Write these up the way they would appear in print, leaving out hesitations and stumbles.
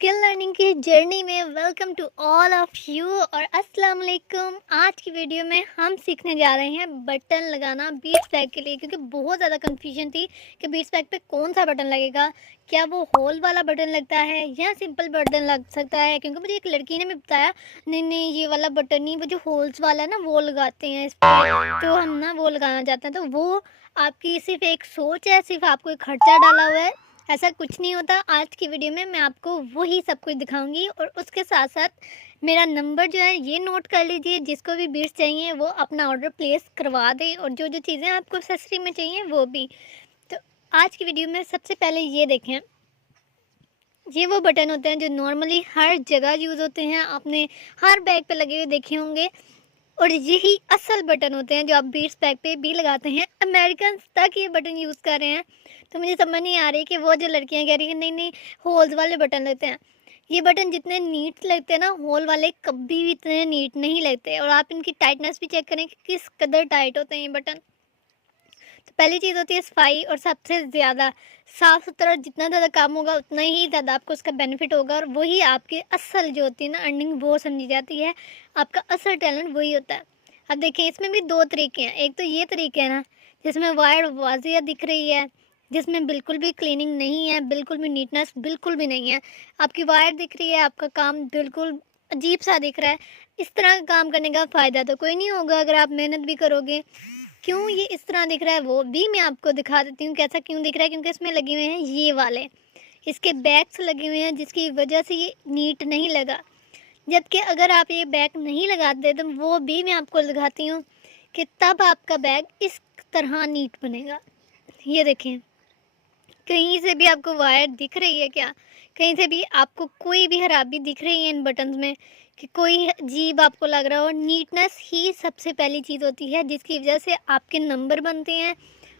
Skill learning की journey में welcome to all of you और अस्सलाम वालेकुम। आज की वीडियो में हम सीखने जा रहे हैं बटन लगाना बीट्स पैक के लिए, क्योंकि बहुत ज़्यादा कंफ्यूजन थी कि बीट्स पैक पे कौन सा बटन लगेगा, क्या वो होल वाला बटन लगता है या सिंपल बटन लग सकता है। क्योंकि मुझे एक लड़की ने भी बताया नहीं नहीं ये वाला बटन नहीं, वो जो होल्स वाला है ना वो लगाते हैं इस पर, तो हम ना वो लगाना चाहते हैं। तो वो आपकी सिर्फ एक सोच है, सिर्फ आपको एक खर्चा डाला हुआ है, ऐसा कुछ नहीं होता। आज की वीडियो में मैं आपको वही सब कुछ दिखाऊंगी और उसके साथ साथ मेरा नंबर जो है ये नोट कर लीजिए। जिसको भी बीट्स चाहिए वो अपना ऑर्डर प्लेस करवा दे और जो जो चीज़ें आपको एक्सेसरी में चाहिए वो भी। तो आज की वीडियो में सबसे पहले ये देखें, ये वो बटन होते हैं जो नॉर्मली हर जगह यूज़ होते हैं, आपने हर बैग पे लगे हुए देखे होंगे। और यही असल बटन होते हैं जो आप बीट्स पैक पे भी लगाते हैं। अमेरिकन तक ये बटन यूज़ कर रहे हैं। तो मुझे समझ नहीं आ रही कि वो जो लड़कियां कह रही हैं नहीं नहीं होल्स वाले बटन लगते हैं। ये बटन जितने नीट लगते हैं ना, होल वाले कभी भी इतने नीट नहीं लगते। और आप इनकी टाइटनेस भी चेक करें कि किस कदर टाइट होते हैं ये बटन। तो पहली चीज़ होती है सफाई, और सबसे ज़्यादा साफ़ सुथरा जितना ज़्यादा काम होगा उतना ही ज़्यादा आपको उसका बेनिफिट होगा। और वही आपकी असल जो होती है ना अर्निंग, वो समझी जाती है। आपका असल टैलेंट वही होता है। अब देखिए इसमें भी दो तरीके हैं। एक तो ये तरीके है ना जिसमें वायर वाजिया दिख रही है, जिसमें बिल्कुल भी क्लीनिंग नहीं है, बिल्कुल भी नीटनेस बिल्कुल भी नहीं है। आपकी वायर दिख रही है, आपका काम बिल्कुल अजीब सा दिख रहा है। इस तरह का काम करने का फ़ायदा तो कोई नहीं होगा अगर आप मेहनत भी करोगे। क्यों ये इस तरह दिख रहा है वो भी मैं आपको दिखा देती हूँ कैसा क्यों दिख रहा है। क्योंकि इसमें लगे हुए हैं ये वाले, इसके बैग्स लगे हुए हैं जिसकी वजह से ये नीट नहीं लगा। जबकि अगर आप ये बैग नहीं लगाते तो वो भी मैं आपको दिखाती हूँ कि तब आपका बैग इस तरह नीट बनेगा। ये देखें, कहीं से भी आपको वायर दिख रही है क्या? कहीं से भी आपको कोई भी खराबी दिख रही है इन बटन्स में कि कोई अजीब आपको लग रहा हो? नीटनेस ही सबसे पहली चीज़ होती है जिसकी वजह से आपके नंबर बनते हैं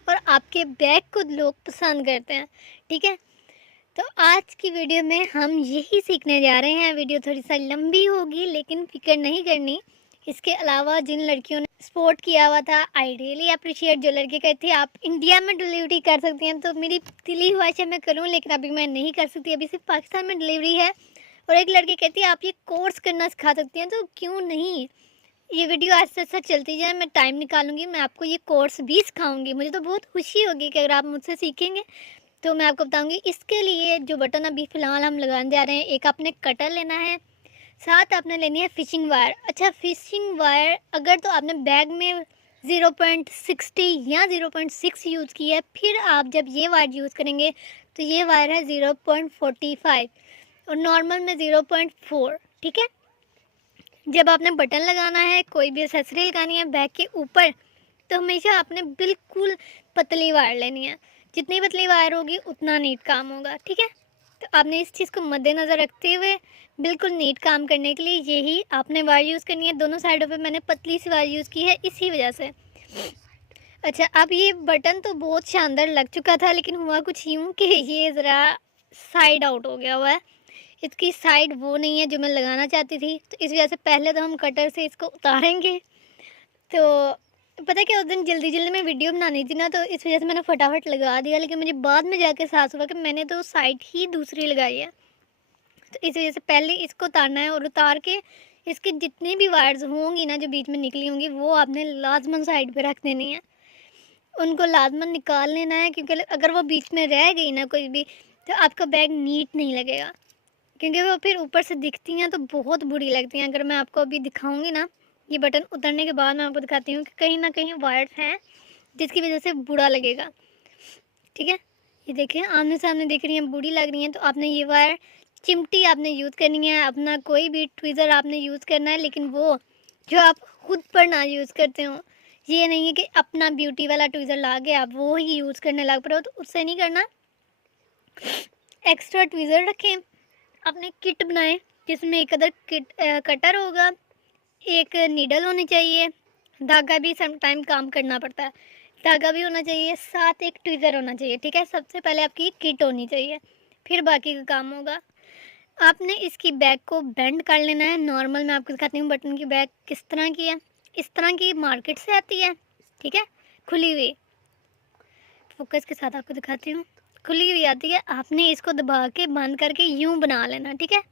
और आपके बैग को लोग पसंद करते हैं। ठीक है, तो आज की वीडियो में हम यही सीखने जा रहे हैं। वीडियो थोड़ी सा लंबी होगी लेकिन फिक्र नहीं करनी। इसके अलावा जिन लड़कियों ने सपोर्ट किया हुआ था, आई रियली अप्रिशिएट। जो लड़के कहते थे आप इंडिया में डिलीवरी कर सकती हैं, तो मेरी दिली ख्वाहिश है मैं करूं, लेकिन अभी मैं नहीं कर सकती, अभी सिर्फ पाकिस्तान में डिलीवरी है। और एक लड़की कहती है आप ये कोर्स करना सिखा सकती हैं, तो क्यों नहीं। ये वीडियो ऐसा ऐसा चलती जाए, मैं टाइम निकालूंगी, मैं आपको ये कोर्स भी सिखाऊंगी। मुझे तो बहुत खुशी होगी कि अगर आप मुझसे सीखेंगे तो मैं आपको बताऊंगी। इसके लिए जो बटन अभी फ़िलहाल हम लगाने जा रहे हैं, एक आपने कटर लेना है, साथ आपने लेनी है फ़िशिंग वायर। अच्छा, फ़िशिंग वायर अगर तो आपने बैग में 0.60 या 0.6 यूज़ की है, फिर आप जब ये वायर यूज़ करेंगे तो ये वायर है 0.45 और नॉर्मल में 0.4। ठीक है, जब आपने बटन लगाना है, कोई भी एक्सेसरी लगानी है बैग के ऊपर, तो हमेशा आपने बिल्कुल पतली वायर लेनी है। जितनी पतली वायर होगी उतना नीट काम होगा। ठीक है, तो आपने इस चीज़ को मद्देनज़र रखते हुए बिल्कुल नीट काम करने के लिए यही आपने वायर यूज़ करनी है। दोनों साइडों पे मैंने पतली सी वायर यूज़ की है इसी वजह से। अच्छा, अब ये बटन तो बहुत शानदार लग चुका था, लेकिन हुआ कुछ यूँ कि ये ज़रा साइड आउट हो गया हुआ है। इसकी साइड वो नहीं है जो मैं लगाना चाहती थी, तो इस वजह से पहले तो हम कटर से इसको उतारेंगे। तो पता है क्या, उस दिन जल्दी में वीडियो बनानी थी ना, तो इस वजह से मैंने फटाफट लगा दिया, लेकिन मुझे बाद में जाके एहसास हुआ कि मैंने तो साइड ही दूसरी लगाई है। तो इस वजह से पहले इसको उतारना है और उतार के इसके जितनी भी वायर्स होंगी ना जो बीच में निकली होंगी वो आपने लाजमन साइड पे रख देनी है, उनको लाजमन निकाल लेना है। क्योंकि अगर वो बीच में रह गई ना कोई भी, तो आपका बैग नीट नहीं लगेगा। क्योंकि वो फिर ऊपर से दिखती हैं तो बहुत बुरी लगती हैं। अगर मैं आपको अभी दिखाऊंगी ना, ये बटन उतरने के बाद मैं आपको दिखाती हूँ कि कहीं ना कहीं वायर्स हैं जिसकी वजह से बुरा लगेगा। ठीक है, ये देखिए आमने सामने दिख रही हैं, बुरी लग रही हैं, तो आपने ये वायर चिमटी आपने यूज़ करनी है, अपना कोई भी ट्विज़र आपने यूज़ करना है, लेकिन वो जो आप खुद पर ना यूज़ करते हो। ये नहीं है कि अपना ब्यूटी वाला ट्विज़र ला के आप वो ही यूज़ करने लग पड़े हो, तो उससे नहीं करना। एक्स्ट्रा ट्विज़र रखें, अपने किट बनाएं जिसमें एक अदर कटर होगा, एक नीडल होनी चाहिए, धागा भी सम टाइम काम करना पड़ता है, धागा भी होना चाहिए, साथ एक ट्विज़र होना चाहिए। ठीक है, सबसे पहले आपकी किट होनी चाहिए, फिर बाकी का काम होगा। आपने इसकी बैग को बेंड कर लेना है। नॉर्मल मैं आपको दिखाती हूँ बटन की बैग किस तरह की है। इस तरह की मार्केट से आती है। ठीक है, खुली हुई, फोकस के साथ आपको दिखाती हूँ। खुली हुई आती है, आपने इसको दबा के बंद करके यूँ बना लेना, ठीक है।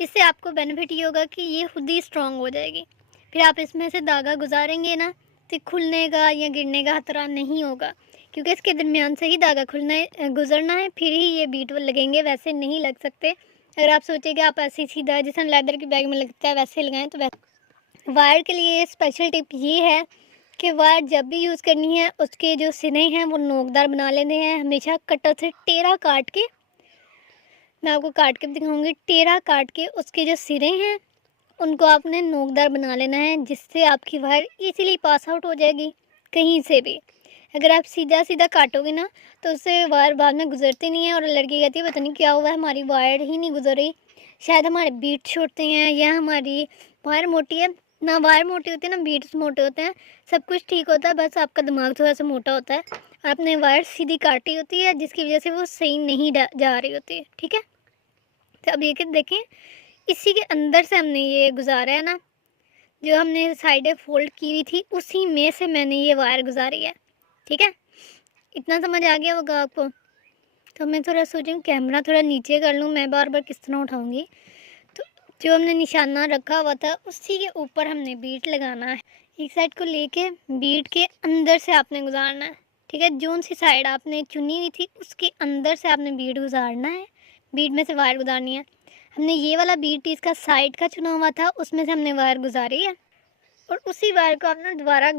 इससे आपको बेनिफिट ये होगा कि ये खुद ही स्ट्रॉन्ग हो जाएगी। फिर आप इसमें से धागा गुजारेंगे ना तो खुलने का या गिरने का खतरा नहीं होगा, क्योंकि इसके दरमियान से ही धागा खुलना गुजरना है, फिर ही ये बीट लगेंगे, वैसे नहीं लग सकते। अगर आप सोचेंगे आप ऐसे सीधा जैसे लेदर के बैग में लगता है वैसे लगाएं तो वैसे। वायर के लिए स्पेशल टिप ये है कि वायर जब भी यूज़ करनी है उसके जो सिरे हैं वो नोकदार बना लेने हैं, हमेशा कटर से टेढ़ा काट के, मैं आपको काट के दिखाऊंगी, टेढ़ा काट के उसके जो सिरे हैं उनको आपने नोकदार बना लेना है, जिससे आपकी वायर इजीली पास आउट हो जाएगी कहीं से भी। अगर आप सीधा सीधा काटोगे ना तो उससे वायर बाद में गुजरती नहीं है, और लड़की कहती है पता नहीं क्या हुआ है, हमारी वायर ही नहीं गुजर रही, शायद हमारे बीट छोड़ते हैं या हमारी वायर मोटी है। ना वायर मोटी होती है ना बीट्स मोटे होते हैं, सब कुछ ठीक होता है, बस आपका दिमाग थोड़ा सा मोटा होता है। आपने वायर सीधी काटी होती है जिसकी वजह से वो सही नहीं जा रही होती है, ठीक है। तो अब ये कि देखें, इसी के अंदर से हमने ये गुजारा है ना, जो हमने साइडें फोल्ड की हुई थी उसी में से मैंने ये वायर गुजारी है, ठीक है। इतना समझ आ गया होगा आपको। तो मैं थोड़ा सोचूं कैमरा थोड़ा नीचे कर लूँ, मैं बार बार किस तरह उठाऊंगी। तो जो हमने निशाना रखा हुआ था उसी के ऊपर हमने बीट लगाना है, एक साइड को लेके बीट के अंदर से आपने गुजारना है, ठीक है। जोन सी साइड आपने चुनी हुई थी उसके अंदर से आपने बीट गुजारना है, बीट में से वायर गुजारनी है। हमने ये वाला बीट इसका साइड का चुना हुआ था, उसमें से हमने वायर गुजारी है, और उसी वायर को आपने दोबारा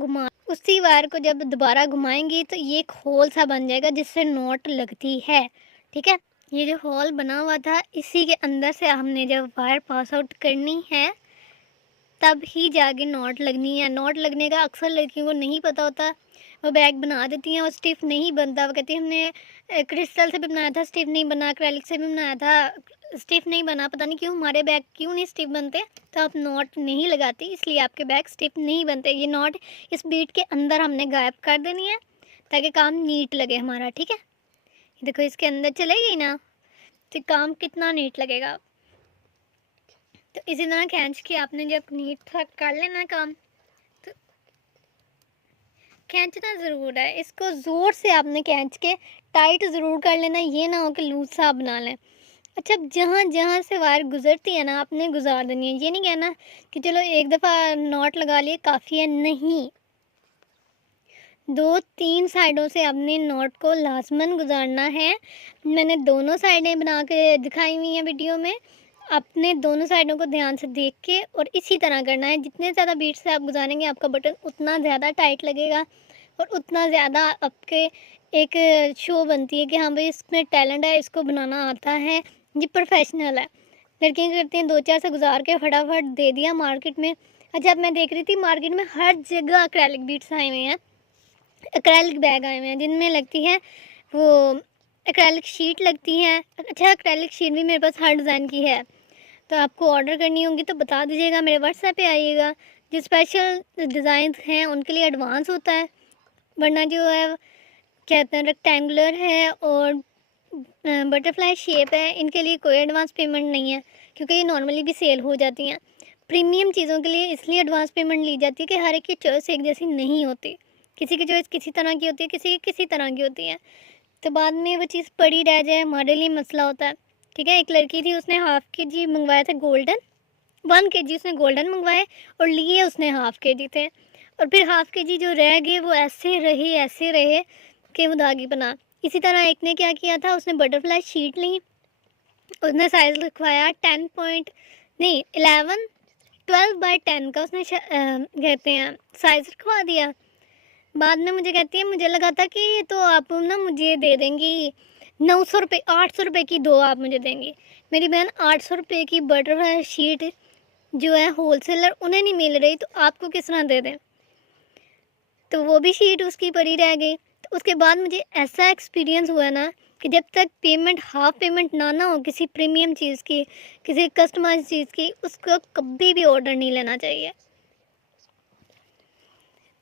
उसी वायर को जब दोबारा घुमाएंगी तो ये एक होल सा बन जाएगा जिससे नॉट लगती है, ठीक है। ये जो होल बना हुआ था इसी के अंदर से हमने जब वायर पास आउट करनी है तब ही जाके नॉट लगनी है। नॉट लगने का अक्सर लड़कियों को नहीं पता होता, वो बैग बना देती हैं और स्टिफ नहीं बनता। वो कहती है हमने क्रिस्टल से भी बनाया था स्टिफ नहीं बना, एक्रेलिक से भी बनाया था स्टिफ नहीं बना, पता नहीं क्यों हमारे बैग क्यों नहीं स्टिफ बनते। तो आप नॉट नहीं लगाती इसलिए आपके बैग स्टिफ नहीं बनते। ये नॉट इस बीट के अंदर हमने गायब कर देनी है ताकि काम नीट लगे हमारा, ठीक है। देखो इसके अंदर चले गई ना तो काम कितना नीट लगेगा। तो इसी तरह खींच के आपने जब नीट सा कर लेना काम, तो खींचना ज़रूर है, इसको ज़ोर से आपने खींच के टाइट ज़रूर कर लेना, ये ना हो कि लूज सा बना लें। अच्छा, जहाँ जहाँ से वायर गुजरती है ना आपने गुजार देनी है, ये नहीं कहना कि चलो एक दफ़ा नॉट लगा लिए काफ़ी है, नहीं, 2-3 साइडों से आपने नॉट को लाजमन गुजारना है। मैंने दोनों साइडें बना के दिखाई हुई हैं वीडियो में, अपने दोनों साइडों को ध्यान से देख के और इसी तरह करना है। जितने ज़्यादा बीट से आप गुजारेंगे आपका बटन उतना ज़्यादा टाइट लगेगा और उतना ज़्यादा आपके एक शो बनती है कि हाँ भाई इसमें टैलेंट है, इसको बनाना आता है, ये प्रोफेशनल है। लड़कियाँ करती हैं 2-4 से गुजार के फटाफट दे दिया मार्केट में। अच्छा, अब मैं देख रही थी मार्केट में हर जगह एक्रेलिक बीट्स आए हुए हैं, एक्रेलिक बैग आए हुए हैं जिनमें लगती है वो एक्रेलिक शीट लगती है। अच्छा, एक्रेलिक शीट भी मेरे पास हर डिज़ाइन की है, तो आपको ऑर्डर करनी होगी तो बता दीजिएगा, मेरे व्हाट्सएप पे आइएगा। जो स्पेशल डिज़ाइन हैं उनके लिए एडवांस होता है, वरना जो है कहते हैं रेक्टेंगुलर है और बटरफ्लाई शेप है, इनके लिए कोई एडवांस पेमेंट नहीं है क्योंकि ये नॉर्मली भी सेल हो जाती हैं। प्रीमियम चीज़ों के लिए इसलिए एडवांस पेमेंट ली जाती है कि हर एक की चॉइस एक जैसी नहीं होती, किसी की चॉइस किसी तरह की होती है, किसी की किसी तरह की होती है, तो बाद में वो चीज़ पड़ी रह जाए हमारे लिए मसला होता है, ठीक है। एक लड़की थी उसने हाफ़ के जी मंगवाए थे गोल्डन, 1 kg उसने गोल्डन मंगवाए और लिए उसने हाफ़ के जी थे, और फिर हाफ़ के जी जो रह गए वो ऐसे रहे कि वो दागी बना। इसी तरह एक ने क्या किया था, उसने बटरफ्लाई शीट ली, उसने साइज़ लिखवाया 12/10 का उसने कहते हैं साइज़ लिखवा दिया। बाद में मुझे कहती है मुझे लगा था कि ये तो आप ना मुझे दे देंगी 900 रुपये, 800 रुपये की 2 आप मुझे देंगी। मेरी बहन 800 रुपये की बटरफ्लाई शीट जो है होलसेलर उन्हें नहीं मिल रही तो आपको किस तरह दे दें। तो वो भी शीट उसकी पड़ी रह गई। तो उसके बाद मुझे ऐसा एक्सपीरियंस हुआ ना कि जब तक पेमेंट हाफ़ पेमेंट ना हो किसी प्रीमियम चीज़ की, किसी कस्टमाइज चीज़ की, उसको कभी भी ऑर्डर नहीं लेना चाहिए।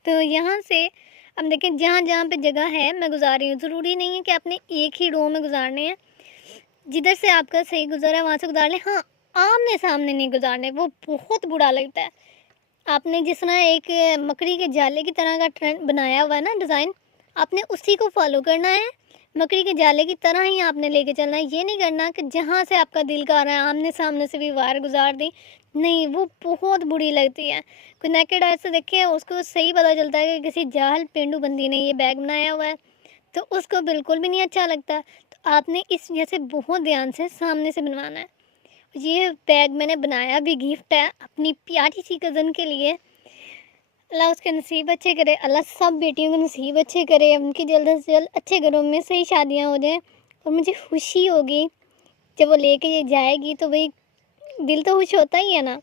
तो यहाँ से अब देखें जहाँ जहाँ पे जगह है मैं गुजार रही हूँ, ज़रूरी नहीं है कि आपने एक ही रो में गुजारने हैं, जिधर से आपका सही गुजारा है वहाँ से गुजार लें। हाँ, आमने सामने नहीं गुजारने, वो बहुत बुरा लगता है। आपने जिस तरह एक मकड़ी के जाले की तरह का ट्रेंड बनाया हुआ है ना डिज़ाइन, आपने उसी को फॉलो करना है, मकड़ी के जाले की तरह ही आपने लेके चलना है। ये नहीं करना कि जहाँ से आपका दिल कर रहा है आमने सामने से भी वायर गुजार दी, नहीं, वो बहुत बुरी लगती है। कोई नेकेड आई से देखे उसको सही पता चलता है कि किसी जाहल पेंडू बंदी ने ये बैग बनाया हुआ है, तो उसको बिल्कुल भी नहीं अच्छा लगता। तो आपने इस वजह से बहुत ध्यान से सामने से बनवाना है। ये बैग मैंने बनाया भी गिफ्ट है अपनी प्यारी सी कज़न के लिए। अल्लाह उसके नसीब अच्छे करे, अल्लाह सब बेटियों के नसीब अच्छे करे, उनकी जल्द से जल्द अच्छे घरों में सही शादियां हो जाएं। और मुझे खुशी होगी जब वो लेके ये जाएगी, तो भाई दिल तो खुश होता ही है ना।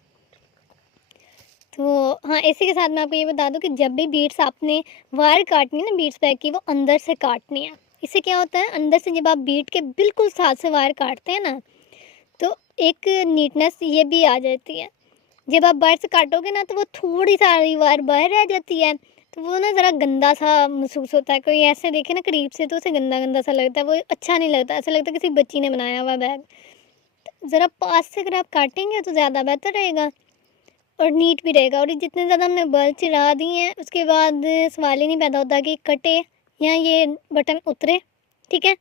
तो हाँ, इसी के साथ मैं आपको ये बता दूं कि जब भी बीट्स आपने वायर काटनी है ना बीट्स बैग की, वो अंदर से काटनी है। इससे क्या होता है, अंदर से जब आप बीट के बिल्कुल साथ से वायर काटते हैं ना, तो एक नीटनेस ये भी आ जाती है। जब आप बाहर से काटोगे ना, तो वो थोड़ी सारी वायर बाहर रह जाती है, तो वो ना ज़रा गंदा सा महसूस होता है। कोई ऐसे देखे ना करीब से तो उसे गंदा गंदा सा लगता है, वो अच्छा नहीं लगता, ऐसा लगता है किसी बच्ची ने बनाया हुआ बैग। ज़रा पास से अगर आप काटेंगे तो ज़्यादा बेहतर रहेगा और नीट भी रहेगा। और ये जितने ज़्यादा हमने बल चढ़ा दिए हैं, उसके बाद सवाल ही नहीं पैदा होता कि कटे या ये बटन उतरे। ठीक है,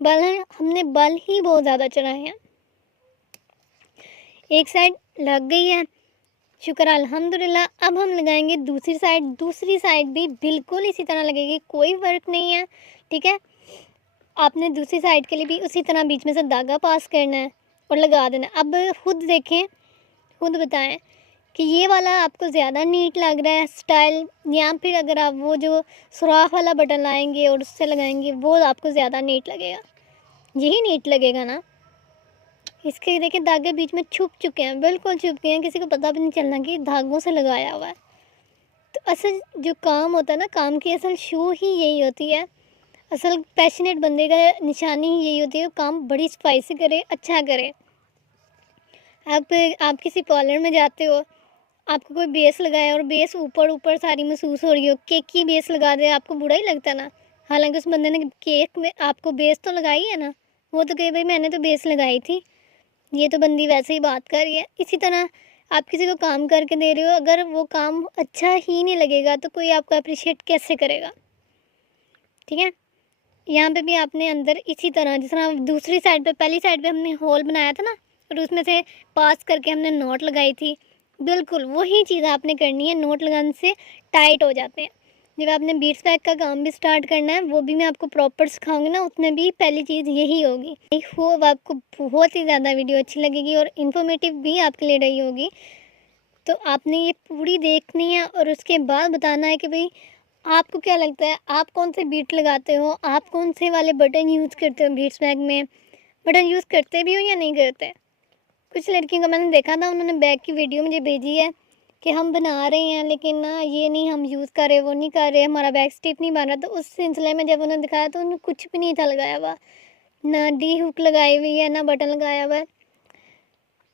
हमने बल ही बहुत ज़्यादा चढ़ाए हैं। एक साइड लग गई है, शुक्र अल्हम्दुलिल्लाह। अब हम लगाएंगे दूसरी साइड। दूसरी साइड भी बिल्कुल इसी तरह लगेगी, कोई फ़र्क नहीं है। ठीक है, आपने दूसरी साइड के लिए भी उसी तरह बीच में से धागा पास करना है और लगा देना है। अब खुद देखें, खुद बताएं कि ये वाला आपको ज़्यादा नीट लग रहा है स्टाइल, या फिर अगर आप वो जो सुराख वाला बटन लाएंगे और उससे लगाएंगे वो आपको ज़्यादा नीट लगेगा। यही नीट लगेगा ना। इसके देखिए धागे बीच में छुप चुके हैं, बिल्कुल छुप गए हैं, किसी को पता भी नहीं चलना कि धागों से लगाया हुआ है। तो असल जो काम होता है ना, काम की असल शो ही यही होती है। असल पैशनेट बंदे का निशानी ही यही होती है, काम बड़ी सफाई से करे, अच्छा करे। आप किसी पार्लर में जाते हो, आपको कोई बेस लगाए और बेस ऊपर ऊपर सारी महसूस हो रही हो, केक की बेस लगा दे, आपको बुरा ही लगता है ना। हालांकि उस बंदे ने केक में आपको बेस तो लगाई है ना, वो तो कहे भाई मैंने तो बेस लगाई थी, ये तो बंदी वैसे ही बात कर रही है। इसी तरह आप किसी को काम करके दे रहे हो, अगर वो काम अच्छा ही नहीं लगेगा तो कोई आपको अप्रिशिएट कैसे करेगा। ठीक है, यहाँ पे भी आपने अंदर इसी तरह, जिस तरह दूसरी साइड पे, पहली साइड पे हमने होल बनाया था ना और उसमें से पास करके हमने नोट लगाई थी, बिल्कुल वही चीज़ आपने करनी है। नोट लगाने से टाइट हो जाते हैं। जब आपने बीट्स पैक का काम भी स्टार्ट करना है, वो भी मैं आपको प्रॉपर सिखाऊंगी ना, उसमें भी पहली चीज़ यही होगी। आई होप आपको बहुत ही ज़्यादा वीडियो अच्छी लगेगी और इन्फॉर्मेटिव भी आपके लिए रही होगी। तो आपने ये पूरी देखनी है और उसके बाद बताना है कि भाई आपको क्या लगता है, आप कौन से बीट लगाते हो, आप कौन से वाले बटन यूज़ करते हो बीट्स बैग में, बटन यूज़ करते भी हो या नहीं करते। कुछ लड़कियों को मैंने देखा था, उन्होंने बैग की वीडियो मुझे भेजी है कि हम बना रहे हैं लेकिन ना ये नहीं हम यूज़ कर रहे, वो नहीं कर रहे, हमारा बैग स्टिप नहीं बन रहा। तो उस सिलसिले में जब उन्होंने दिखाया तो उन्होंने कुछ भी नहीं था लगाया हुआ, ना डी हुक लगाई हुई है, ना बटन लगाया हुआ है।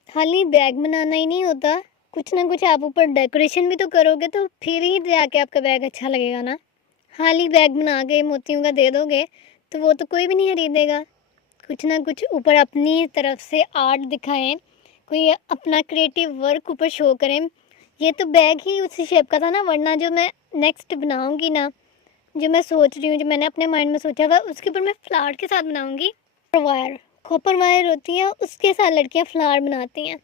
खाली बैग बनाना ही नहीं होता, कुछ ना कुछ आप ऊपर डेकोरेशन भी तो करोगे, तो फिर ही जाके आपका बैग अच्छा लगेगा ना। खाली बैग बना के मोतियों का दे दोगे तो वो तो कोई भी नहीं खरीदेगा। कुछ ना कुछ ऊपर अपनी तरफ से आर्ट दिखाएं, कोई अपना क्रिएटिव वर्क ऊपर शो करें। ये तो बैग ही उसी शेप का था ना, वरना जो मैं नेक्स्ट बनाऊंगी ना, जो मैं सोच रही हूँ, जो मैंने अपने माइंड में सोचा हुआ, उसके ऊपर मैं फ्लावर के साथ बनाऊंगी। वायर, कॉपर वायर होती है, उसके साथ लड़कियां फ्लावर बनाती हैं।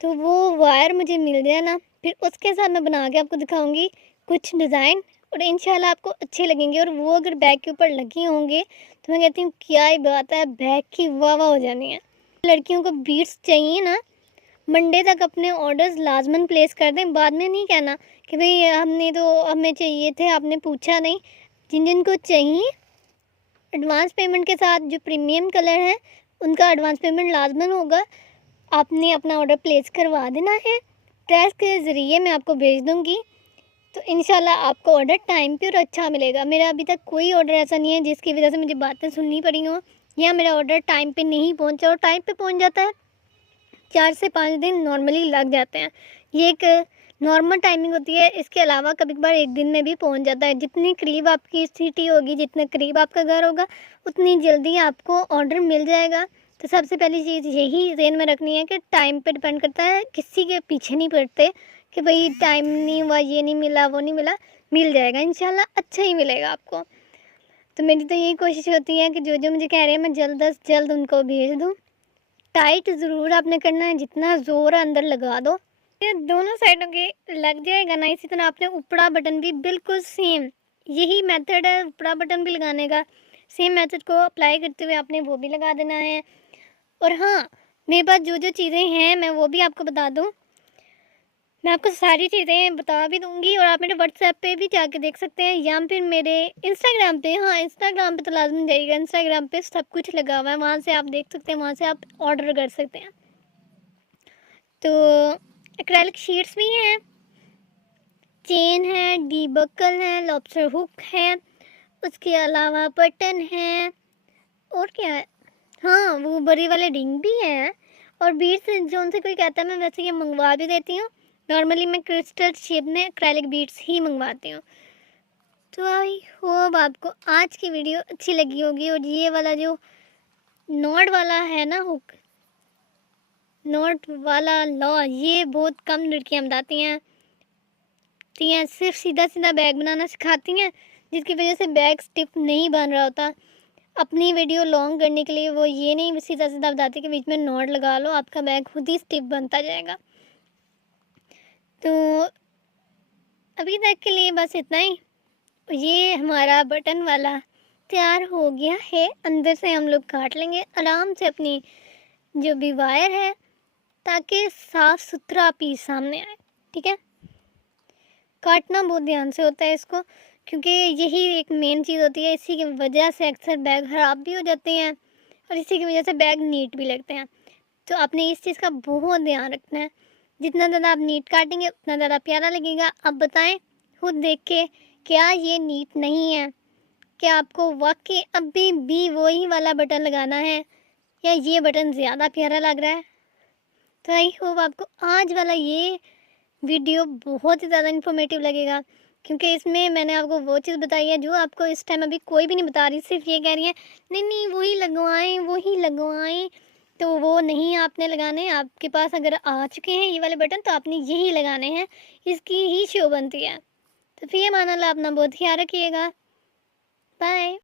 तो वो वायर मुझे मिल जाए ना, फिर उसके साथ मैं बना के आपको दिखाऊंगी कुछ डिज़ाइन, और इंशाल्लाह आपको अच्छे लगेंगे। और वो अगर बैग के ऊपर लगी होंगे तो मैं कहती हूँ क्या ही बात है, बैग की वाह वाह हो जानी है। लड़कियों को बीट्स चाहिए ना, मंडे तक अपने ऑर्डर्स लाजमन प्लेस कर दें। बाद में नहीं कहना कि भाई हमें चाहिए थे, आपने पूछा नहीं। जिन जिन को चाहिए एडवांस पेमेंट के साथ, जो प्रीमियम कलर है उनका एडवांस पेमेंट लाजमन होगा। आपने अपना ऑर्डर प्लेस करवा देना है, ट्रैश के ज़रिए मैं आपको भेज दूँगी। तो इंशाल्लाह आपको ऑर्डर टाइम पे और अच्छा मिलेगा। मेरा अभी तक कोई ऑर्डर ऐसा नहीं है जिसकी वजह से मुझे बातें सुननी पड़ी हों या मेरा ऑर्डर टाइम पे नहीं पहुंचा। और टाइम पे पहुंच जाता है, 4 से 5 दिन नॉर्मली लग जाते हैं, ये एक नॉर्मल टाइमिंग होती है। इसके अलावा कभी कभार एक दिन में भी पहुंच जाता है। जितनी करीब आपकी सिटी होगी, जितने करीब आपका घर होगा, उतनी जल्दी आपको ऑर्डर मिल जाएगा। तो सबसे पहली चीज़ यही ज़हन में रखनी है कि टाइम पे डिपेंड करता है, किसी के पीछे नहीं पड़ते कि भाई टाइम नहीं हुआ, ये नहीं मिला, वो नहीं मिला, मिल जाएगा इंशाल्लाह, अच्छा ही मिलेगा आपको। तो मेरी तो यही कोशिश होती है कि जो जो मुझे कह रहे हैं मैं जल्द से जल्द उनको भेज दूँ। टाइट ज़रूर आपने करना है, जितना ज़ोर है अंदर लगा दो। ये दोनों साइडों के लग जाएगा ना। इसी तरह आपने ऊपरा बटन भी बिल्कुल सेम यही मेथड है ऊपरा बटन भी लगाने का। सेम मेथड को अप्लाई करते हुए आपने वो भी लगा देना है। और हाँ, मेरे पास जो जो चीज़ें हैं मैं वो भी आपको बता दूँ। मैं आपको सारी चीज़ें बता भी दूँगी और आप मेरे व्हाट्सएप पे भी जाके देख सकते हैं या फिर मेरे इंस्टाग्राम पे। हाँ, इंस्टाग्राम पे तो लाज़मी जाइएगा, इंस्टाग्राम पे सब कुछ लगा हुआ है, वहाँ से आप देख सकते हैं, वहाँ से आप ऑर्डर कर सकते हैं। तो एक्रेलिक शीट्स भी हैं, चेन है, डी बकल है, लॉबस्टर हुक है, उसके अलावा बटन है और क्या है, हाँ वो बड़ी वाले रिंग भी है। और बीड्स जो उनसे कोई कहता है मैं वैसे ये मंगवा भी देती हूँ। नॉर्मली मैं क्रिस्टल शेप में एक्रेलिक बीड्स ही मंगवाती हूँ। तो आई होप आपको आज की वीडियो अच्छी लगी होगी। और ये वाला जो नॉट वाला है ना हुक, नॉट वाला लॉ, ये बहुत कम लड़कियाँ बताती हैं। सिर्फ सीधा सीधा बैग बनाना सिखाती हैं, जिसकी वजह से बैग स्टिफ नहीं बन रहा होता। अपनी वीडियो लॉन्ग करने के लिए वो ये नहीं सीधा सीधा बताती कि बीच में नॉट लगा लो, आपका बैग खुद ही स्टिफ बनता जाएगा। तो अभी तक के लिए बस इतना ही। ये हमारा बटन वाला तैयार हो गया है। अंदर से हम लोग काट लेंगे आराम से अपनी जो भी वायर है, ताकि साफ़ सुथरा पीस सामने आए। ठीक है, काटना बहुत ध्यान से होता है इसको, क्योंकि यही एक मेन चीज़ होती है। इसी की वजह से अक्सर बैग ख़राब भी हो जाते हैं और इसी की वजह से बैग नीट भी लगते हैं। तो आपने इस चीज़ का बहुत ध्यान रखना है। जितना ज़्यादा आप नीट काटेंगे उतना ज़्यादा प्यारा लगेगा। अब बताएं खुद देख के, क्या ये नीट नहीं है? क्या आपको वाकई अभी भी वही वाला बटन लगाना है या ये बटन ज़्यादा प्यारा लग रहा है? तो आई होप आपको आज वाला ये वीडियो बहुत ही ज़्यादा इन्फॉर्मेटिव लगेगा, क्योंकि इसमें मैंने आपको वो चीज़ बताई है जो आपको इस टाइम अभी कोई भी नहीं बता रही। सिर्फ ये कह रही है नहीं नहीं वही लगवाएं वही लगवाएं। तो वो नहीं आपने लगाने। आपके पास अगर आ चुके हैं ये वाले बटन तो आपने यही लगाने हैं, इसकी ही शो बनती है। तो फिर माना ला अपना बहुत ख्याल रखिएगा। बाय।